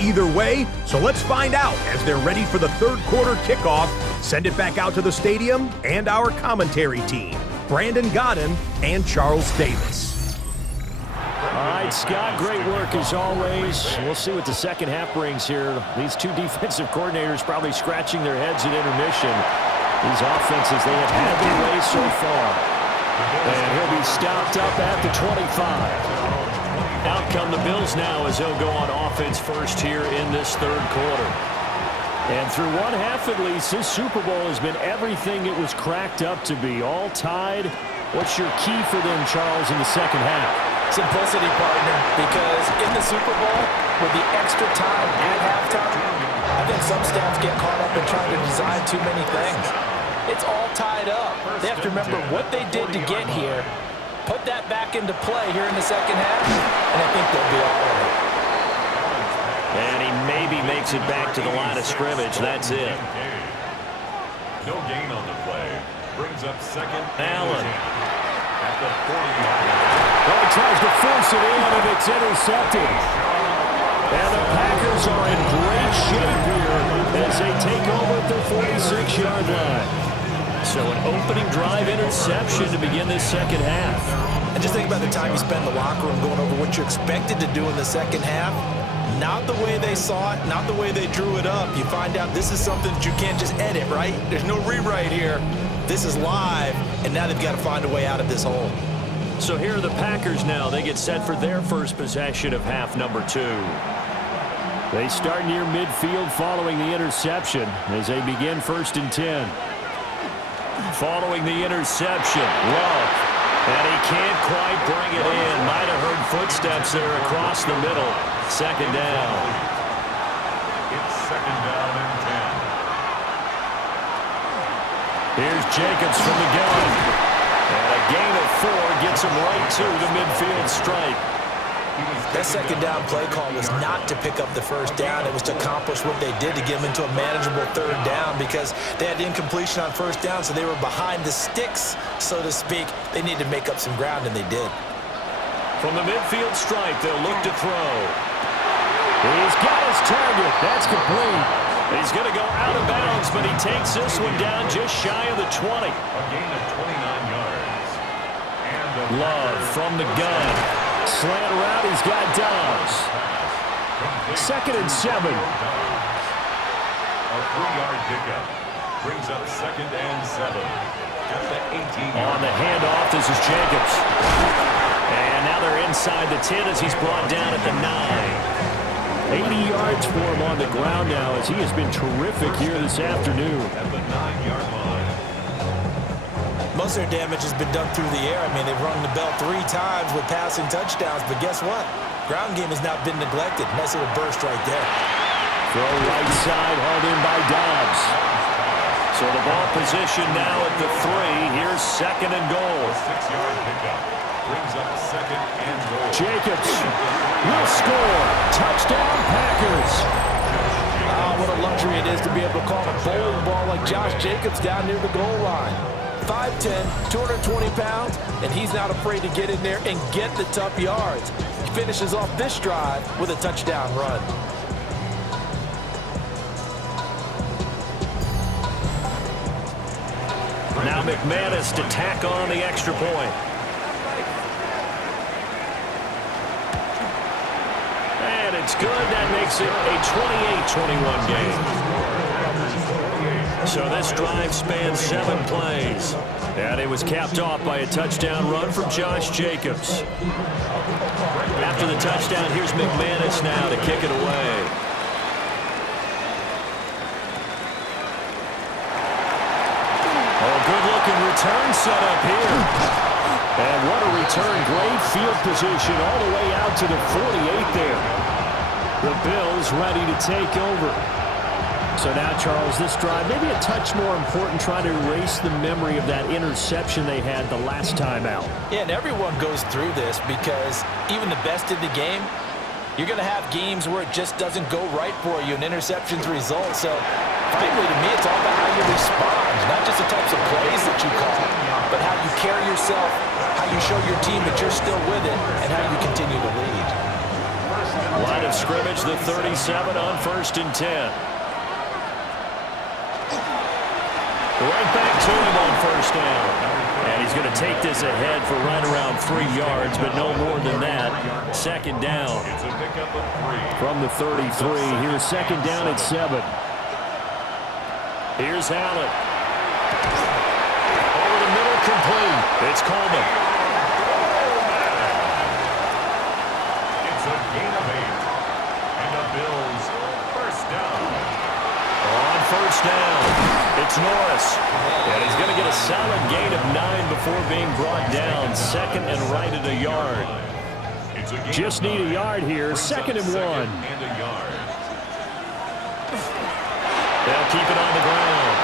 either way, so let's find out as they're ready for the third quarter kickoff. Send it back out to the stadium and our commentary team, Brandon Godden and Charles Davis. All right, Scott, great work as always. We'll see what the second half brings here. These two defensive coordinators probably scratching their heads at intermission. These offenses, they have had their way so far. And he'll be stopped up at the 25. Out come the Bills now as they'll go on offense first here in this third quarter. And through one half at least, this Super Bowl has been everything it was cracked up to be. All tied. What's your key for them, Charles, in the second half? Simplicity, partner, because in the Super Bowl, with the extra time at halftime, I think some staffs get caught up in trying to design too many things. It's all tied up. They have to remember what they did to get here, put that back into play here in the second half, and I think they'll be all right. And he maybe makes it back to the line of scrimmage. That's it. No gain on the play. Brings up second. Allen. At the 40-yard line. Oh, he tries to force it in, and it's intercepted. And the Packers are in great shape here as they take over at the 46-yard line. So an opening drive interception to begin this second half. And just think about the time you spend in the locker room going over what you expected to do in the second half. Not the way they saw it, not the way they drew it up. You find out this is something that you can't just edit, right? There's no rewrite here. This is live, and now they've got to find a way out of this hole. So here are the Packers now. They get set for their first possession of half number 2. They start near midfield following the interception as they begin 1st and 10. Following the interception, Love. And he can't quite bring it in. Might have heard footsteps there across the middle. Second down. It's second down and 10. Here's Jacobs from the gun. And a gain of 4 gets him right to the midfield stripe. That second down play call was not to pick up the first down. It was to accomplish what they did to get them into a manageable third down because they had incompletion on first down, so they were behind the sticks, so to speak. They needed to make up some ground, and they did. From the midfield stripe, they'll look to throw. He's got his target. That's complete. He's going to go out of bounds, but he takes this one down just shy of the 20. A gain of 29 yards. And Love from the gun. Slant around, he's got Dobbs. 2nd and 7. A 3-yard pickup. Brings up 2nd and 7. Just at 18. On the handoff, this is Jacobs. And now they're inside the 10 as he's brought down at the 9. 80 yards for him on the ground now as he has been terrific here this afternoon. At the 9-yard line. Most of their damage has been done through the air. I mean, they've rung the bell 3 times with passing touchdowns, but guess what? Ground game has not been neglected. Nice little burst right there. Throw right side, hauled in by Dobbs. So the ball position now at the 3. Here's 2nd and goal. 6-yard pickup. Brings up 2nd and goal. Jacobs will score. Touchdown, Packers. What a luxury it is to be able to call a bowling ball like Josh Jacobs down near the goal line. 5'10", 220 pounds, and he's not afraid to get in there and get the tough yards. He finishes off this drive with a touchdown run. Now McManus to tack on the extra point. And it's good. That makes it a 28-21 game. So this drive spans 7 plays. And it was capped off by a touchdown run from Josh Jacobs. After the touchdown, here's McManus now to kick it away. Oh, good-looking return set up here. And what a return. Great field position all the way out to the 48 there. The Bills ready to take over. So now, Charles, this drive, maybe a touch more important, trying to erase the memory of that interception they had the last time out. Yeah, and everyone goes through this because even the best in the game, you're going to have games where it just doesn't go right for you and interceptions result. So, frankly, to me, it's all about how you respond, not just the types of plays that you call, but how you carry yourself, how you show your team that you're still with it, and how you continue to lead. Line of scrimmage, the 37 on 1st and 10. Right back to him on 1st down. And he's going to take this ahead for right around 3 yards, but no more than that. 2nd down. From the 33, here's 2nd down at 7. Here's Allen. Over the middle, complete. It's Coleman. It's a gain of 8. And the Bills, 1st down. On 1st down, it's Norris. And he's going to get a solid gain of 9 before being brought down. 2nd and right at a yard. Just need a yard here. 2nd and 1. And a yard. They'll keep it on the ground.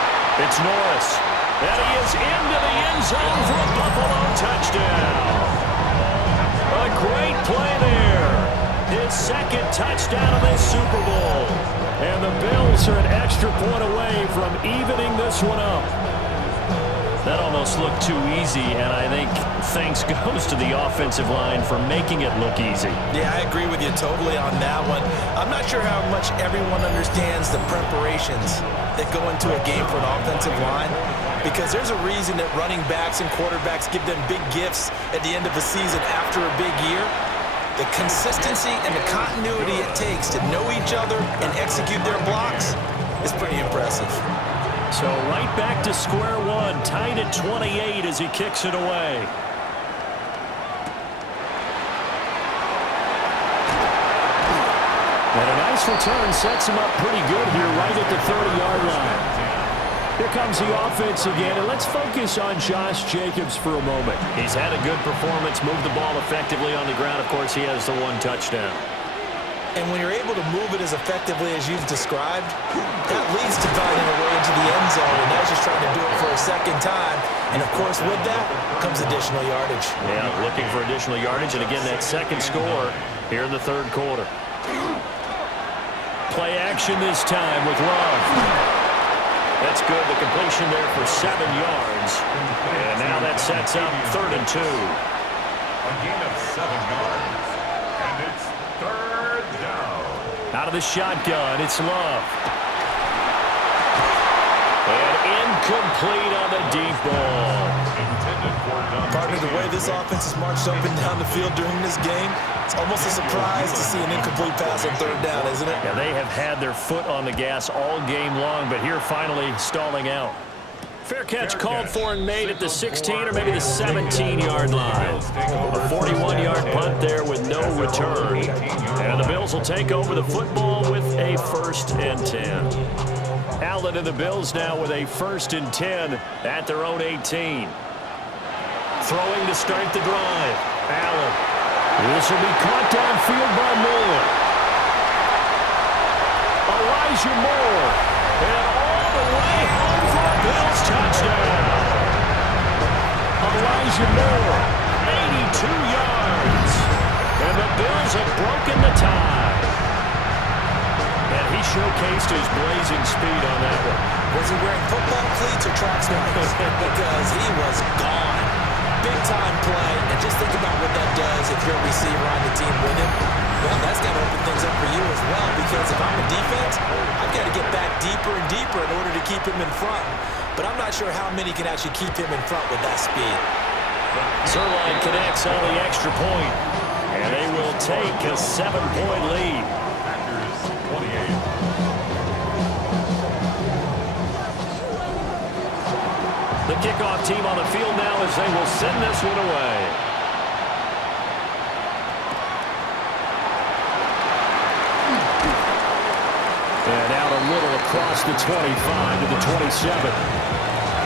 It's Norris. And he is into the end zone for a Buffalo touchdown. A great play there. His 2nd touchdown of this Super Bowl. And the Bills are an extra point away from evening this one up. That almost looked too easy, and I think thanks goes to the offensive line for making it look easy. Yeah, I agree with you totally on that one. I'm not sure how much everyone understands the preparations that go into a game for an offensive line, because there's a reason that running backs and quarterbacks give them big gifts at the end of a season after a big year. The consistency and the continuity it takes to know each other and execute their blocks is pretty impressive. So right back to square one, tied at 28 as he kicks it away. And a nice return sets him up pretty good here right at the 30-yard line. Here comes the offense again, and let's focus on Josh Jacobs for a moment. He's had a good performance, moved the ball effectively on the ground. Of course, he has the 1 touchdown. And when you're able to move it as effectively as you've described, that leads to finding a way into the end zone, and now just trying to do it for a 2nd time. And, of course, with that comes additional yardage. Yeah, looking for additional yardage, and again, that 2nd score here in the 3rd quarter. Play action this time with Love. That's good. The completion there for 7 yards. And now that sets up 3rd and 2. A gain of 7 yards. And it's 3rd down. Out of the shotgun, it's Love. And incomplete on the deep ball. Intended for Dante. Partner, the way this offense has marched up and down the field during this game, it's almost a surprise to see an incomplete pass on 3rd down, isn't it? Yeah, they have had their foot on the gas all game long, but here finally stalling out. Fair catch called for and made at the 16 or maybe the 17-yard line. A 41-yard punt there with no return. And the Bills will take over the football with a 1st and 10. Allen and the Bills now with a 1st and 10 at their own 18. Throwing to start the drive. Allen. This will be caught downfield by Moore. Elijah Moore. And all the way home for a Bills touchdown. Elijah Moore, 82 yards. And the Bills have broken the tie. And he showcased his blazing speed on that one. Was he wearing football cleats or track spikes? Because he was gone. Big-time play, and just think about what that does if you're a receiver on the team with him. Well, that's got to open things up for you as well, because if I'm a defense, I've got to get back deeper and deeper in order to keep him in front. But I'm not sure how many can actually keep him in front with that speed. Zerline connects on the extra point, and they will take a 7-point lead. Packers 28. The kickoff team on the field now as they will send this one away. And out a little across the 25 to the 27.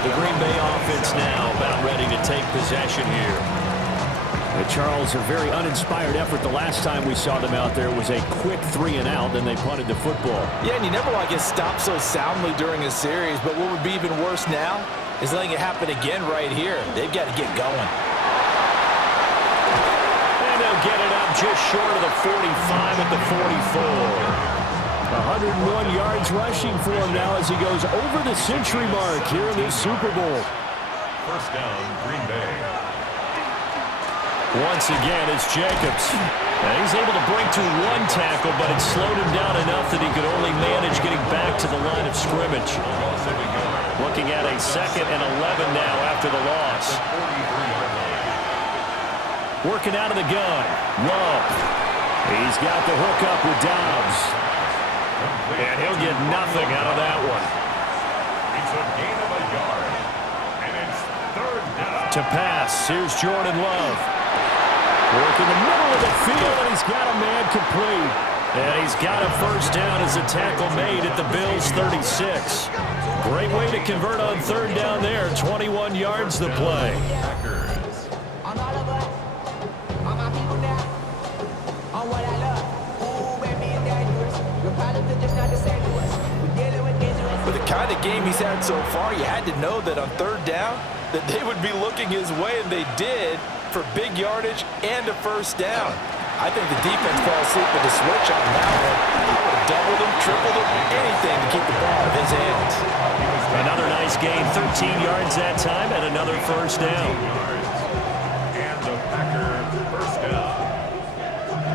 The Green Bay offense now about ready to take possession here. Charles, a very uninspired effort. The last time we saw them out there was a quick 3-and-out, then they punted the football. Yeah, and you never want to get stopped so soundly during a series, but what would be even worse now is letting it happen again right here. They've got to get going. And they'll get it up just short of the 45 at the 44. 101 yards rushing for him now as he goes over the century mark here in this Super Bowl. 1st down, Green Bay. Once again, it's Jacobs. And he's able to break through one tackle, but it slowed him down enough that he could only manage getting back to the line of scrimmage. Looking at a 2nd and 11 now after the loss. Working out of the gun. Love. He's got the hook up with Dobbs. And he'll get nothing out of that one. It's a gain of a yard. And it's 3rd down. To pass, here's Jordan Love. Work in the middle of the field, and he's got a man complete. And he's got a 1st down as a tackle made at the Bills' 36. Great way to convert on 3rd down there. 21 yards to play. With the kind of game he's had so far, you had to know that on 3rd down that they would be looking his way, and they did, for big yardage and a 1st down. I think the defense fell asleep with the switch on that one. I would have doubled him, tripled him, anything to keep the ball out of his hands. Another nice gain, 13 yards that time, and another 1st down. And the Packer 1st down.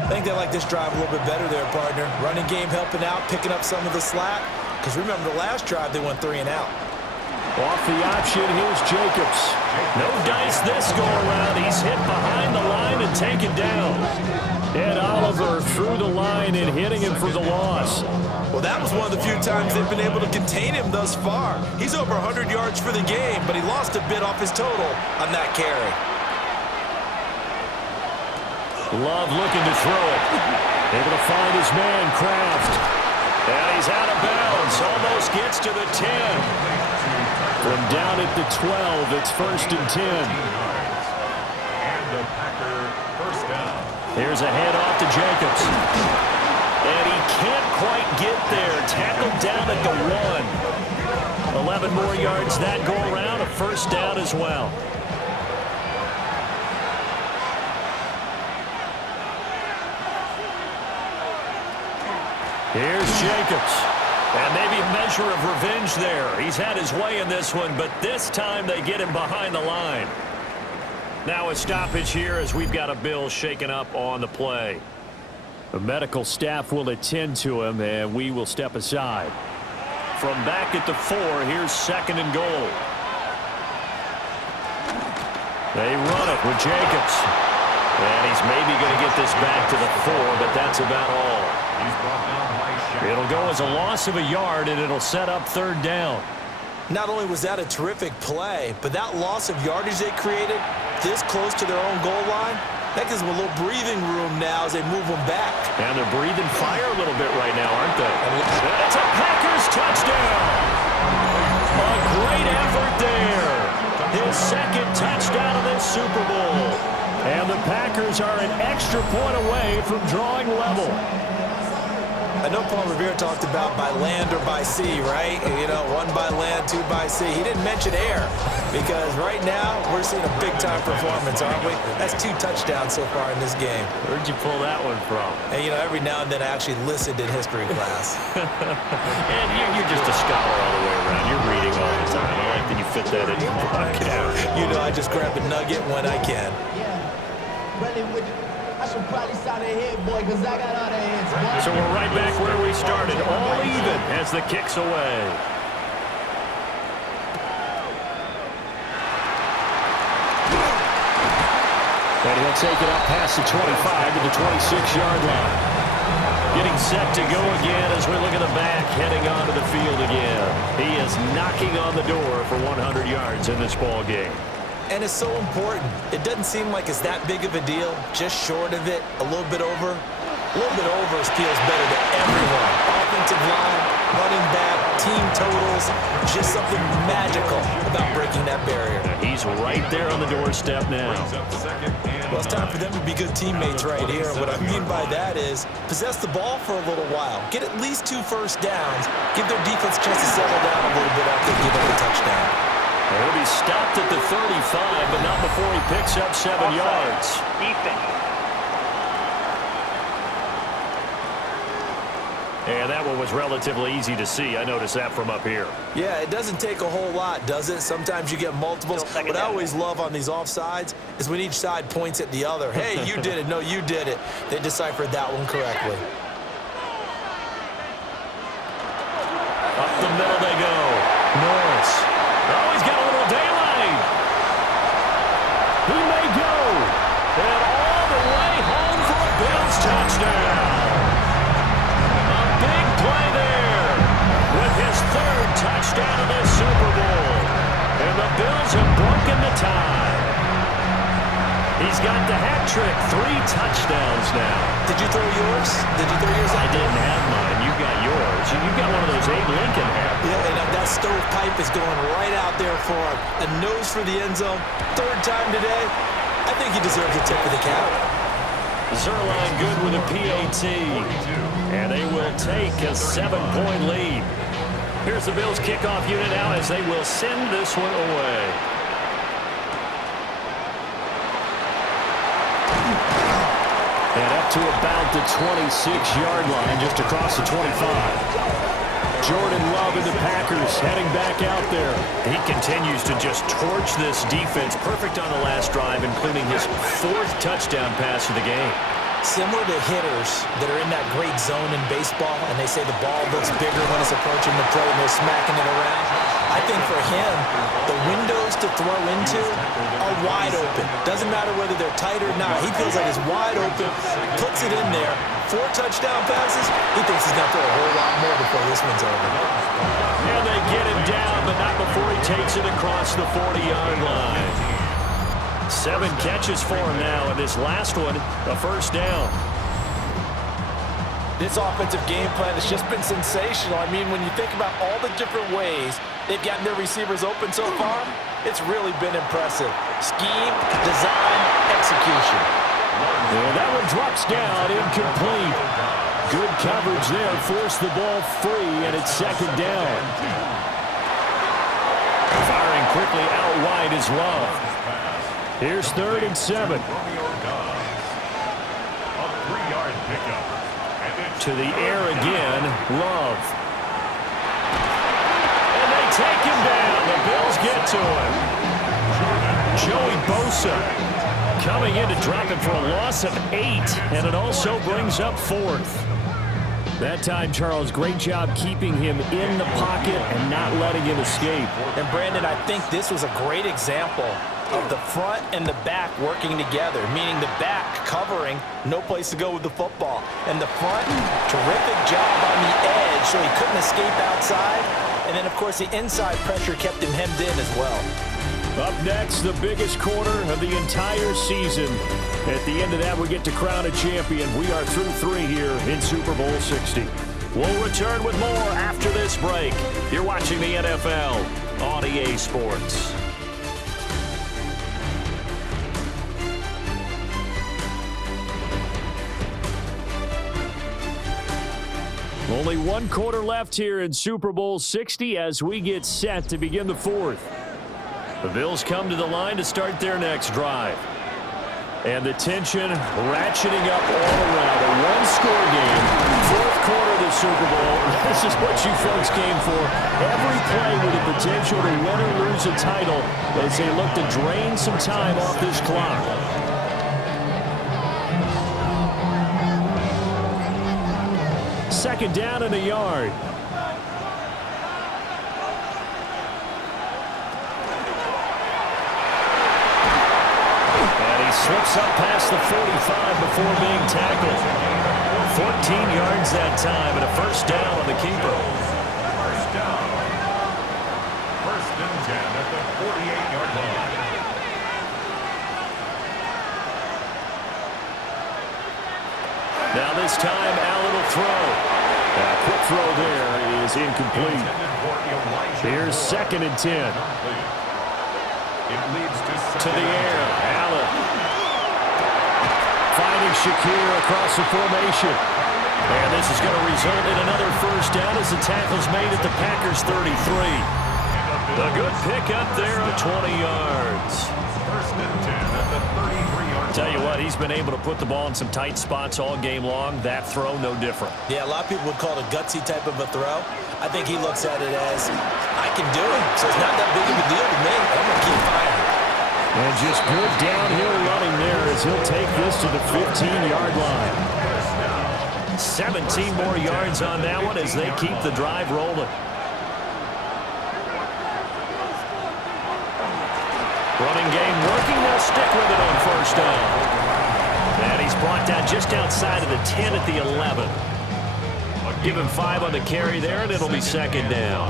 I think they like this drive a little bit better there, partner. Running game helping out, picking up some of the slack. Because remember, the last drive, they went 3 and out. Off the option, here's Jacobs. No dice this go-around. He's hit behind the line and taken down. And Oliver through the line and hitting him for the loss. Well, that was one of the few times they've been able to contain him thus far. He's over 100 yards for the game, but he lost a bit off his total on that carry. Love looking to throw it. Able to find his man, Kraft. And he's out of bounds. Almost gets to the 10. From down at the 12, it's 1st and 10. And the Packer 1st down. Here's a handoff to Jacobs. And he can't quite get there. Tackled down at the 1. 11 more yards that go around. A 1st down as well. Here's Jacobs. And maybe a measure of revenge there. He's had his way in this one, but this time they get him behind the line. Now a stoppage here as we've got a Bill shaken up on the play. The medical staff will attend to him, and we will step aside. From back at the 4, here's 2nd and goal. They run it with Jacobs. And he's maybe going to get this back to the 4, but that's about all. He's brought down by Shaq. It'll go as a loss of a yard, and it'll set up 3rd down. Not only was that a terrific play, but that loss of yardage they created this close to their own goal line, that gives them a little breathing room now as they move them back. And they're breathing fire a little bit right now, aren't they? It's a Packers touchdown. A great effort there. His 2nd touchdown of this Super Bowl. And the Packers are an extra point away from drawing level. I know Paul Revere talked about by land or by sea, right? You know, 1 by land, 2 by sea. He didn't mention air because right now we're seeing a big-time performance, aren't we? That's 2 touchdowns so far in this game. Where'd you pull that one from? And, you know, every now and then I actually listened in history class. And you're just a scholar all the way around. You're reading all the time. I like that you fit that in your pocket. You know, I just grab a nugget when I can. I should probably sign a head, boy, because I got all the hands. So we're right back where we started, all even as the kick's away. And he'll take it up past the 25 to the 26-yard line. Getting set to go again as we look at the back, heading onto the field again. He is knocking on the door for 100 yards in this ball game. And it's so important. It doesn't seem like it's that big of a deal. Just short of it, a little bit over. A little bit over feels better to everyone. Offensive line, running back, team totals. Just something magical about breaking that barrier. He's right there on the doorstep now. Well, it's time for them to be good teammates right here. What I mean by that is possess the ball for a little while. Get at least 2 first downs. Give their defense a chance to settle down a little bit after they give up a touchdown. He'll be stopped at the 35, but not before he picks up 7 yards. And that one was relatively easy to see. I noticed that from up here. Yeah, it doesn't take a whole lot, does it? Sometimes you get multiples. What I always love on these offsides is when each side points at the other. Hey, you did it. No, you did it. They deciphered that one correctly. Up the middle they go. Norris. Oh, he's got a little daylight. He may go. And all the way home for a Bills touchdown. A big play there with his third touchdown of the Super Bowl. And the Bills have broken the tie. He's got the hat trick, 3 touchdowns now. Did you throw yours? I didn't have mine. You got yours. You got one of those Abe Lincoln hats. Yeah, and that stovepipe is going right out there for him. A nose for the end zone. 3rd time today. I think he deserves a tip of the cap. Zerline good with a PAT. And they will take a 7-point lead. Here's the Bills kickoff unit now as they will send this one away. And up to about the 26-yard line, just across the 25. Jordan Love and the Packers heading back out there. He continues to just torch this defense. Perfect on the last drive, including his 4th touchdown pass of the game. Similar to hitters that are in that great zone in baseball, and they say the ball looks bigger when it's approaching the plate and they're smacking it around. I think for him, the windows to throw into are wide open. Doesn't matter whether they're tight or not. He feels like it's wide open, puts it in there. 4 touchdown passes. He thinks he's going to throw a whole lot more before this one's over. And they get him down, but not before he takes it across the 40-yard line. 7 catches for him now, and this last one, a first down. This offensive game plan has just been sensational. I mean, when you think about all the different ways they've gotten their receivers open so far, it's really been impressive. Scheme, design, execution. And that one drops down, incomplete. Good coverage there, forced the ball free, and it's 2nd down. Firing quickly out wide is Love. Here's 3rd and 7. A 3-yard pickup. To the air again, Love. And they take him down. The Bills get to him. Joey Bosa coming in to drop him for a loss of 8, and it also brings up 4th. That time, Charles, great job keeping him in the pocket and not letting him escape. And, Brandon, I think this was a great example of the front and the back working together, meaning the back covering, no place to go with the football. And the front, terrific job on the edge so he couldn't escape outside. And then, of course, the inside pressure kept him hemmed in as well. Up next, the biggest quarter of the entire season. At the end of that, we get to crown a champion. We are through 3 here in Super Bowl 60. We'll return with more after this break. You're watching the NFL on EA Sports. Only 1 quarter left here in Super Bowl 60 as we get set to begin the 4th. The Bills come to the line to start their next drive. And the tension ratcheting up all around. A 1-score game, 4th quarter of the Super Bowl. This is what you folks came for. Every play with the potential to win or lose a title as they look to drain some time off this clock. Second down and a yard. And he slips up past the 45 before being tackled. 14 yards that time and a first down on the keeper. First down. 1st and 10 at the 48-yard line. Now this time, Allen will throw. A quick throw there is incomplete. Here's 2nd and 10. It leads To the air, Allen. Finding Shakir across the formation. And this is going to result in another first down as the tackle's made at the Packers' 33. A good pick up there of 20 yards. 1st and 10 at the 33-yard line. Tell you what, he's been able to put the ball in some tight spots all game long. That throw, no different. Yeah, a lot of people would call it a gutsy type of a throw. I think he looks at it as, I can do it, so it's not that big of a deal to me. I'm going to keep firing. And just good downhill running there as he'll take this to the 15-yard line. 17 more yards on that one as they keep the drive rolling. Running game working. They'll stick with it on first down. And he's brought down just outside of the 10 at the 11. Give him 5 on the carry there, and it'll be second down.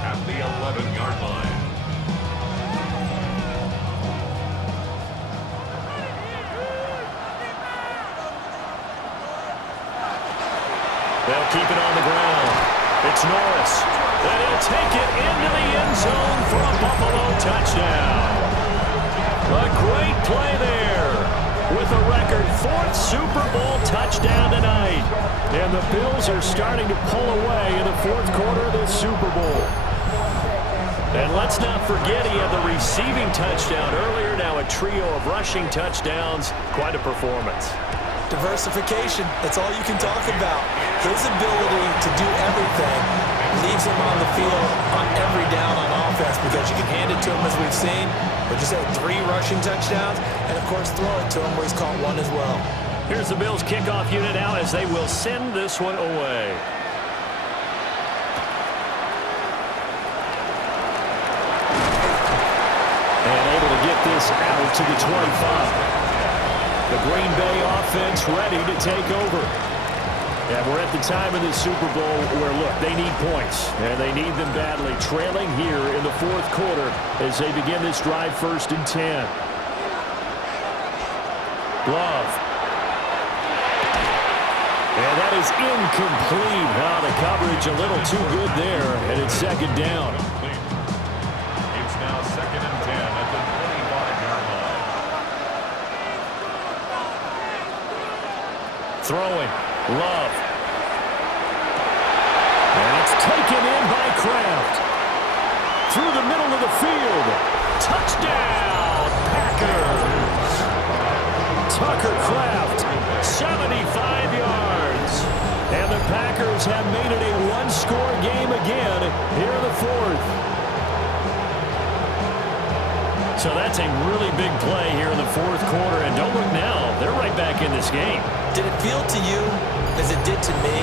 At the 11-yard line. They'll keep it on the ground. It's Norris. And he'll take it into the end zone for a Buffalo touchdown. A great play there with a record 4th Super Bowl touchdown tonight. And the Bills are starting to pull away in the 4th quarter of this Super Bowl. And let's not forget he had the receiving touchdown earlier. Now a trio of rushing touchdowns. Quite a performance. Diversification, that's all you can talk about. His ability to do everything leaves him on the field on every down on offense because you can hand it to him as we've seen. But just had 3 rushing touchdowns and, of course, throw it to him where he's caught 1 as well. Here's the Bills kickoff unit now as they will send this one away. And able to get this out to the 25. The Green Bay offense ready to take over. And we're at the time of this Super Bowl where, look, they need points. And they need them badly. Trailing here in the 4th quarter as they begin this drive 1st and 10. Love. And that is incomplete. The coverage a little too good there. And it's second down. It's now 2nd and 10 at the 25-yard line. Throwing. Love. And it's taken in by Kraft. Through the middle of the field. Touchdown, Packers. Tucker Kraft, 75 yards. And the Packers have made it a 1-score game again here in the 4th. So that's a really big play here in the 4th quarter. And don't look now, they're right back in this game. Did it feel to you, as it did to me,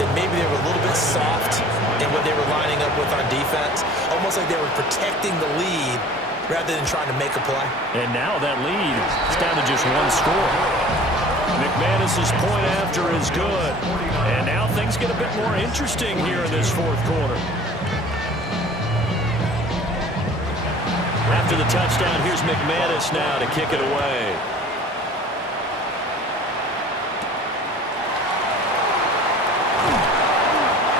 that maybe they were a little bit soft in what they were lining up with on defense? Almost like they were protecting the lead rather than trying to make a play. And now that lead is down to just 1 score. McManus's point after is good. And now things get a bit more interesting here in this 4th quarter. After the touchdown, here's McManus now to kick it away.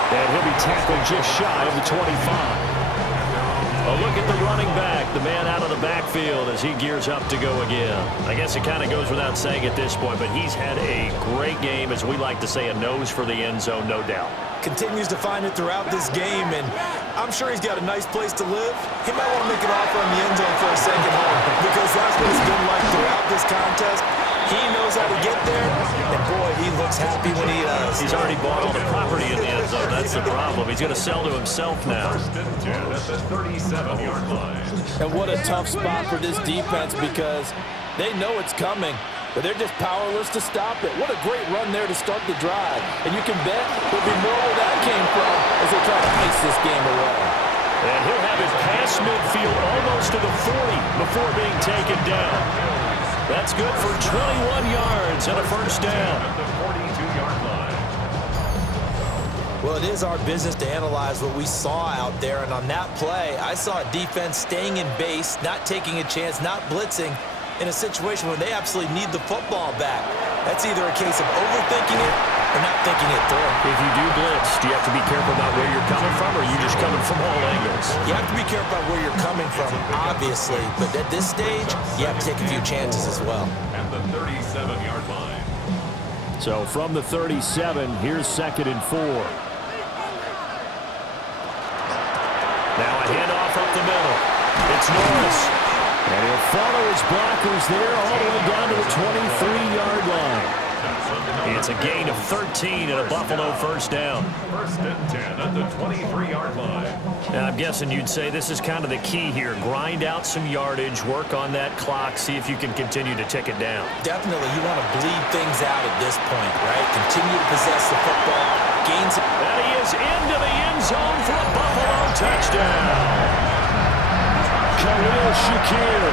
And he'll be tackled just shy of the 25. A look at the running back, the man out of the backfield as he gears up to go again. I guess it kind of goes without saying at this point, but he's had a great game, as we like to say, a nose for the end zone, no doubt. Continues to find it throughout this game, and I'm sure he's got a nice place to live. He might want to make an offer on the end zone for a second home because that's what it's been like throughout this contest. He knows how to get there, and boy, he looks happy when he does. He's already bought all the property in the end zone. That's the problem. He's going to sell to himself now. 1st and 10 at the 37-yard line. And what a tough spot for this defense because they know it's coming, but they're just powerless to stop it. What a great run there to start the drive. And you can bet there'll be more where that came from as they try to ice this game away. And he'll have it past midfield almost to the 40 before being taken down. That's good for 21 yards and a first down. At the 42-yard line. Well, it is our business to analyze what we saw out there, and on that play, I saw a defense staying in base, not taking a chance, not blitzing in a situation where they absolutely need the football back. That's either a case of overthinking it or not thinking it through. If you do blitz, do you have to be careful about where you're coming from, or are you just coming from all angles? You have to be careful about where you're coming from, obviously, but at this stage, you have to take a few chances as well. At the 37-yard line. So from the 37, here's 2nd and 4. Now a handoff up the middle. It's Norris. And he'll follow his blockers there all the way down to the 23-yard line. It's a gain of 13 and a Buffalo first down. First and 10 at the 23-yard line. Now, I'm guessing you'd say this is kind of the key here. Grind out some yardage, work on that clock, see if you can continue to tick it down. Definitely, you want to bleed things out at this point, right? Continue to possess the football, gains. And he is into the end zone for a Buffalo touchdown. Khalil Shakir,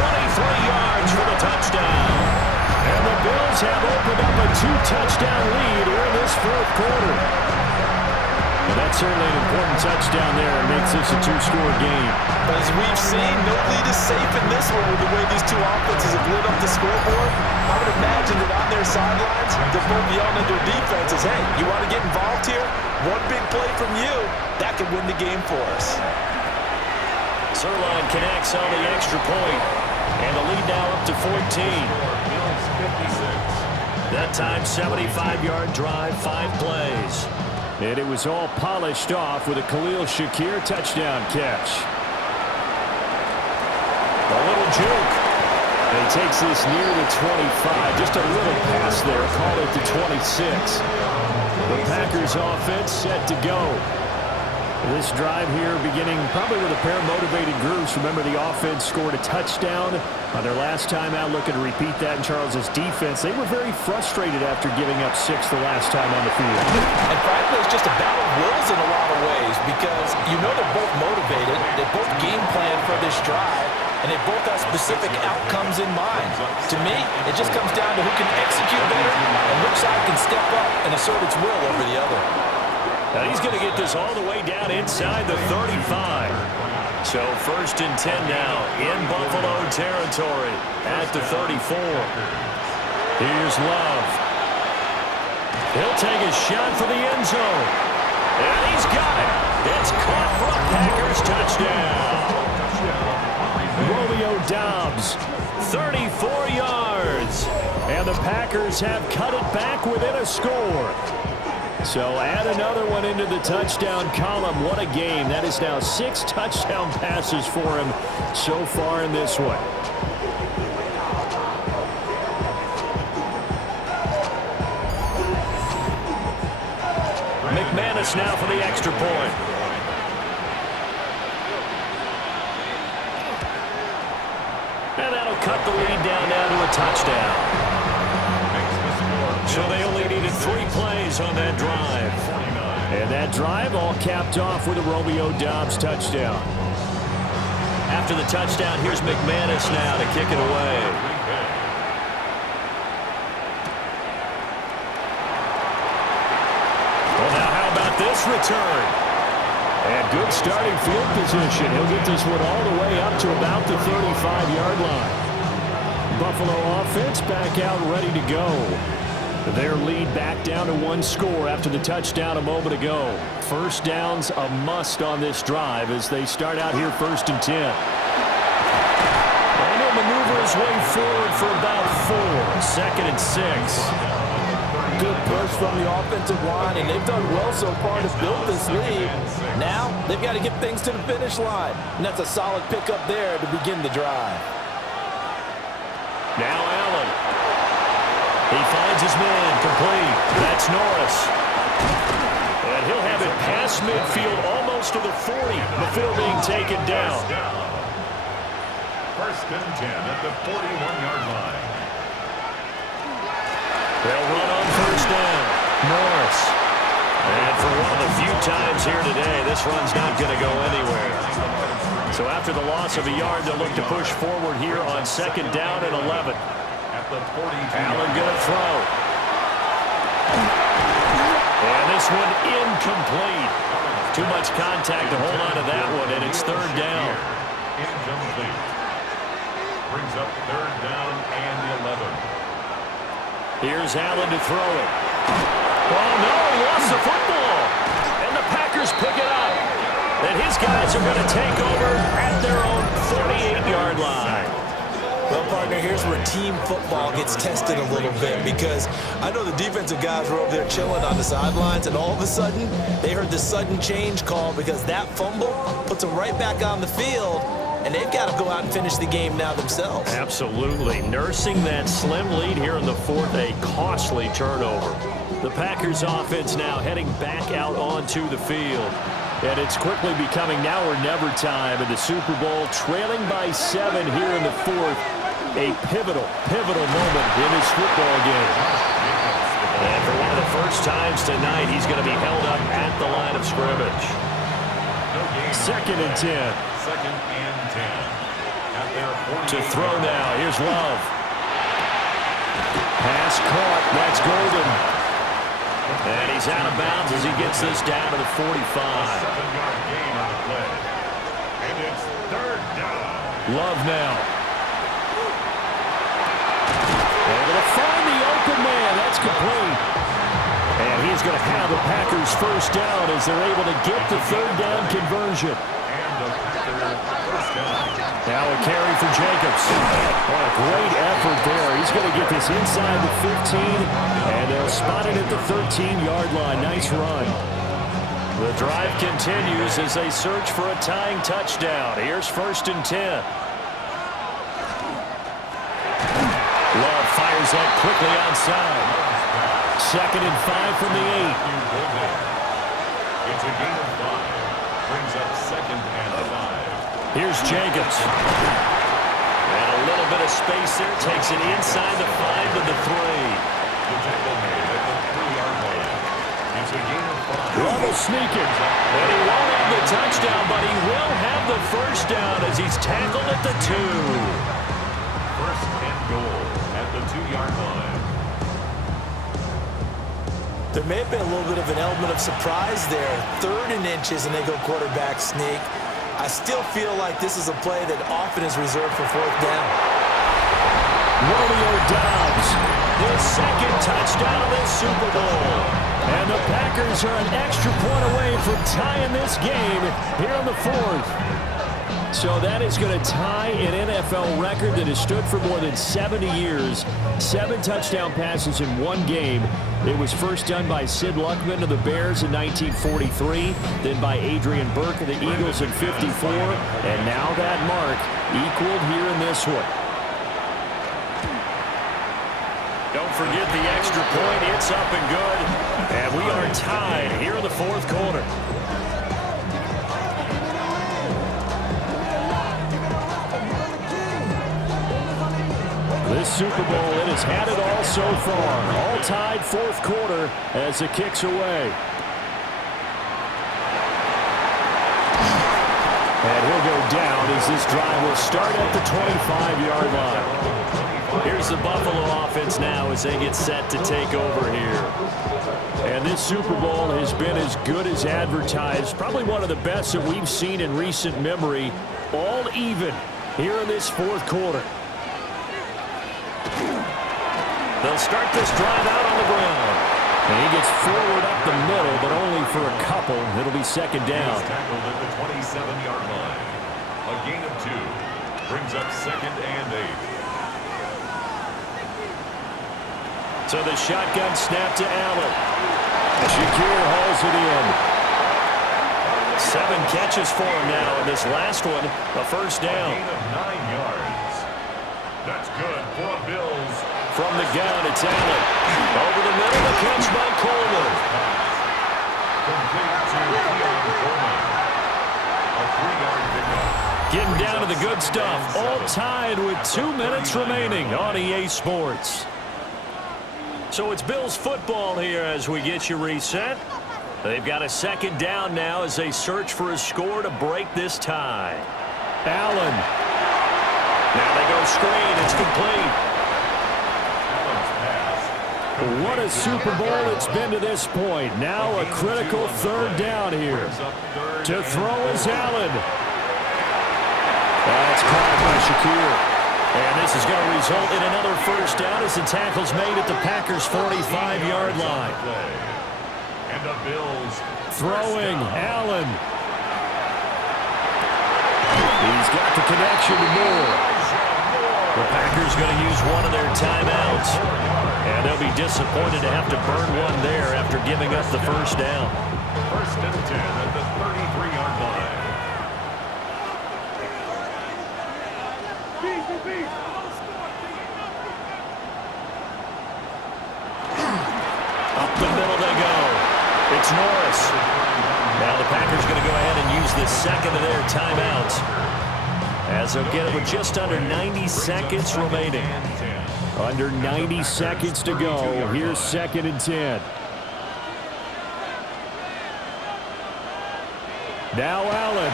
23 yards for the touchdown. And the Bills have opened up a 2-touchdown lead here in this fourth quarter. And that's certainly an important touchdown there and makes this a 2-score game. But as we've seen, no lead is safe in this one with the way these two offenses have lit up the scoreboard. I would imagine that on their sidelines, they're both yelling at their defenses, hey, you want to get involved here? One big play from you, that could win the game for us. Sirline connects on the extra point, and the lead now up to 14. That time, 75-yard drive, 5 plays. And it was all polished off with a Khalil Shakir touchdown catch. A little juke. And he takes this near the 25. Just a little pass there. Call it the 26. The Packers offense set to go. This drive here beginning probably with a pair of motivated groups. Remember, the offense scored a touchdown on their last time out, looking to repeat that in Charles' defense. They were very frustrated after giving up 6 the last time on the field. And frankly, it's just a battle of wills in a lot of ways because you know they're both motivated. They both game plan for this drive, and they both have specific outcomes in mind. To me, it just comes down to who can execute better and which side can step up and assert its will over the other. Now he's going to get this all the way down inside the 35. So first and 10 now in Buffalo territory at the 34. Here's Love. He'll take a shot for the end zone. And he's got it. It's caught for a Packers touchdown. Romeo Doubs, 34 yards. And the Packers have cut it back within a score. So add another one into the touchdown column. What a game. That is now 6 touchdown passes for him so far in this one. McManus now for the extra point. And that'll cut the lead down now to a touchdown. So they only needed 3 plays on that drive. And that drive all capped off with a Romeo Doubs touchdown. After the touchdown, here's McManus now to kick it away. Well, now how about this return? And good starting field position. He'll get this one all the way up to about the 35-yard line. Buffalo offense back out ready to go. Their lead back down to 1 score after the touchdown a moment ago. First down's a must on this drive as they start out here first and 10. And he'll maneuver his way forward for about 4. Second and 6. Good push from the offensive line, and they've done well so far to build this lead. Now, they've got to get things to the finish line, and that's a solid pickup there to begin the drive. Now Allen. He finds his man complete. That's Norris. And he'll have it past midfield almost to the 40 before being taken down. First and 10 at the 41-yard line. They'll run on first down. Norris. And for one of the few times here today, this run's not going to go anywhere. So after the loss of a yard, they'll look to push forward here on second down and 11. Allen gonna throw. And this one incomplete. Too much contact to hold on to that one, and it's third down. Incomplete. Brings up third down and 11. Here's Allen to throw it. Oh no, he lost the football. And the Packers pick it up. And his guys are gonna take over at their own 48-yard line. Well, partner, here's where team football gets tested a little bit because I know the defensive guys were over there chilling on the sidelines, and all of a sudden, they heard the sudden change call because that fumble puts them right back on the field. and they've got to go out and finish the game now themselves. Absolutely. Nursing that slim lead here in the fourth, a costly turnover. The Packers offense now heading back out onto the field. And it's quickly becoming now or never time in the Super Bowl, trailing by 7 here in the fourth. A pivotal moment in this football game. And for one of the first times tonight, he's going to be held up at the line of scrimmage. Second and 10. Second and 10. At their 48. To throw now. Here's Love. Pass caught. That's Golden. And he's out of bounds as he gets this down to the 45. 7-yard gain on the play. And it's third down. Love now. Able to find the open man. That's complete. And he's going to have the Packers first down as they're able to get the third down conversion. And the Packers first down. Now a carry for Jacobs. What a great effort there. He's going to get this inside the 15, and they'll spot it at the 13-yard line. Nice run. The drive continues as they search for a tying touchdown. Here's first and 10. Love fires that quickly outside. Second and 5 from the 8. It's a gain of 5. Brings up second and 5. Here's Jacobs. And a little bit of space there. Takes it inside the 5 to the 3. The tackle made at the 3-yard line. It's a gain of 5. Double sneaking. And he won't have the touchdown, but he will have the first down as he's tackled at the 2. First and goal at the 2-yard line. There may have been a little bit of an element of surprise there. 3rd and inches, and they go quarterback sneak. I still feel like this is a play that often is reserved for 4th down. Romeo Doubs, his second touchdown of this Super Bowl. And the Packers are an extra point away from tying this game here in the 4th. So that is going to tie an NFL record that has stood for more than 70 years. 7 touchdown passes in one game. It was first done by Sid Luckman of the Bears in 1943, then by Adrian Burke of the Eagles in 54, and now that mark equaled here in this one. Don't forget the extra point. It's up and good. And we are tied here in the 4th quarter. This Super Bowl, it has had it all so far. All tied 4th quarter as it kicks away. And he'll go down as this drive will start at the 25-yard line. Here's the Buffalo offense now as they get set to take over here. And this Super Bowl has been as good as advertised. Probably one of the best that we've seen in recent memory. All even here in this 4th quarter. They'll start this drive out on the ground. And he gets forward up the middle, but only for a couple. It'll be second down. He's tackled at the 27-yard line. A gain of 2. Brings up second and 8. So the shotgun snap to Allen. Shakir hauls it in. 7 catches for him now in this last one. A first down. A gain of 9 yards. That's good for a Bills. From the gun, it's Allen. Over the middle, the catch by Coleman. Complete to Keon Coleman. A 3-yard pickup. Getting down to the good stuff. All tied with 2 minutes remaining on EA Sports. So it's Bills football here as we get you reset. They've got a second down now as they search for a score to break this tie. Allen. Now they go screen. It's complete. What a Super Bowl it's been to this point. Now a critical third down here. To throw is Allen. That's caught by Shakir. And this is going to result in another first down as the tackle's made at the Packers' 45-yard line. And the Bills throwing Allen. He's got the connection to Moore. The Packers going to use one of their timeouts. And they'll be disappointed to have to burn one there after giving up the first down. First and 10 at the 33-yard line. use the second of their timeouts, as they'll get it with just under 90 seconds remaining. Under 90 seconds to go. Here's 2nd and 10. Now Allen.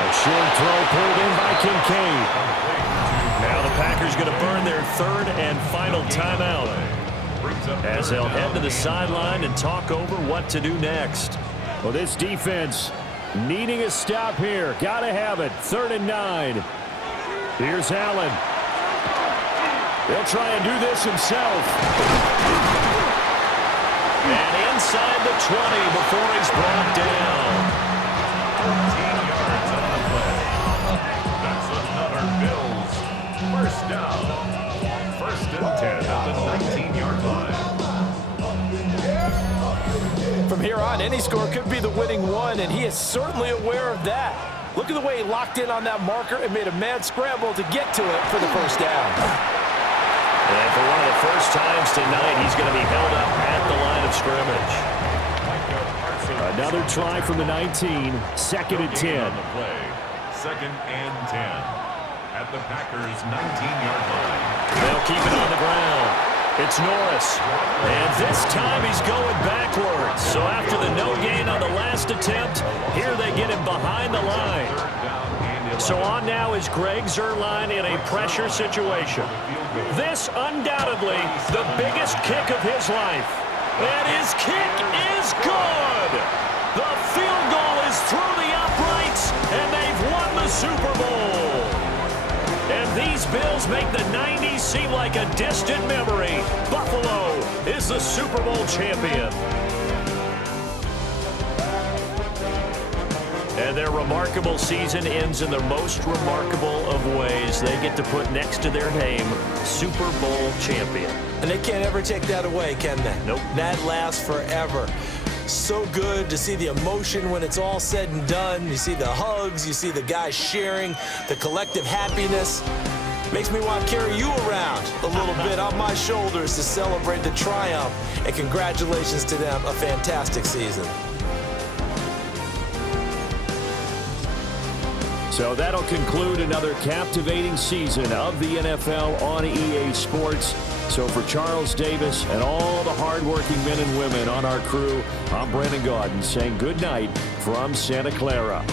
A short throw pulled in by Kincaid. Now the Packers going to burn their 3rd and final timeout, as they'll head to the sideline and talk over what to do next. Well, this defense needing a stop here. Got to have it. 3rd and 9. Here's Allen. They'll try and do this himself. And inside the 20 before he's brought down. 14 yards on the play. That's another Bills first down. 1st and 10 at the 19-yard line. From here on, any score could be the winning one, and he is certainly aware of that. Look at the way he locked in on that marker and made a mad scramble to get to it for the first down. And for one of the first times tonight, he's going to be held up at the line of scrimmage. Another try from the 19, 2nd and 10. 2nd and 10 at the Packers' 19-yard line. They'll keep it on the ground. It's Norris. And this time he's going backwards. So after the no gain on the last attempt, here they get him behind the line. So on now is Greg Zuerlein in a pressure situation. This undoubtedly the biggest kick of his life. And his kick is good. The field goal is through the uprights, and they've won the Super Bowl. And these Bills make the 90s seem like a distant memory. Buffalo is the Super Bowl champion. And their remarkable season ends in the most remarkable of ways. They get to put next to their name, Super Bowl champion. And they can't ever take that away, can they? Nope. That lasts forever. So good to see the emotion when it's all said and done. You see the hugs, you see the guys sharing, the collective happiness. Makes me want to carry you around a little bit on my shoulders to celebrate the triumph. And congratulations to them, a fantastic season. So that'll conclude another captivating season of the NFL on EA Sports. So for Charles Davis and all the hardworking men and women on our crew, I'm Brandon Gaudin saying good night from Santa Clara.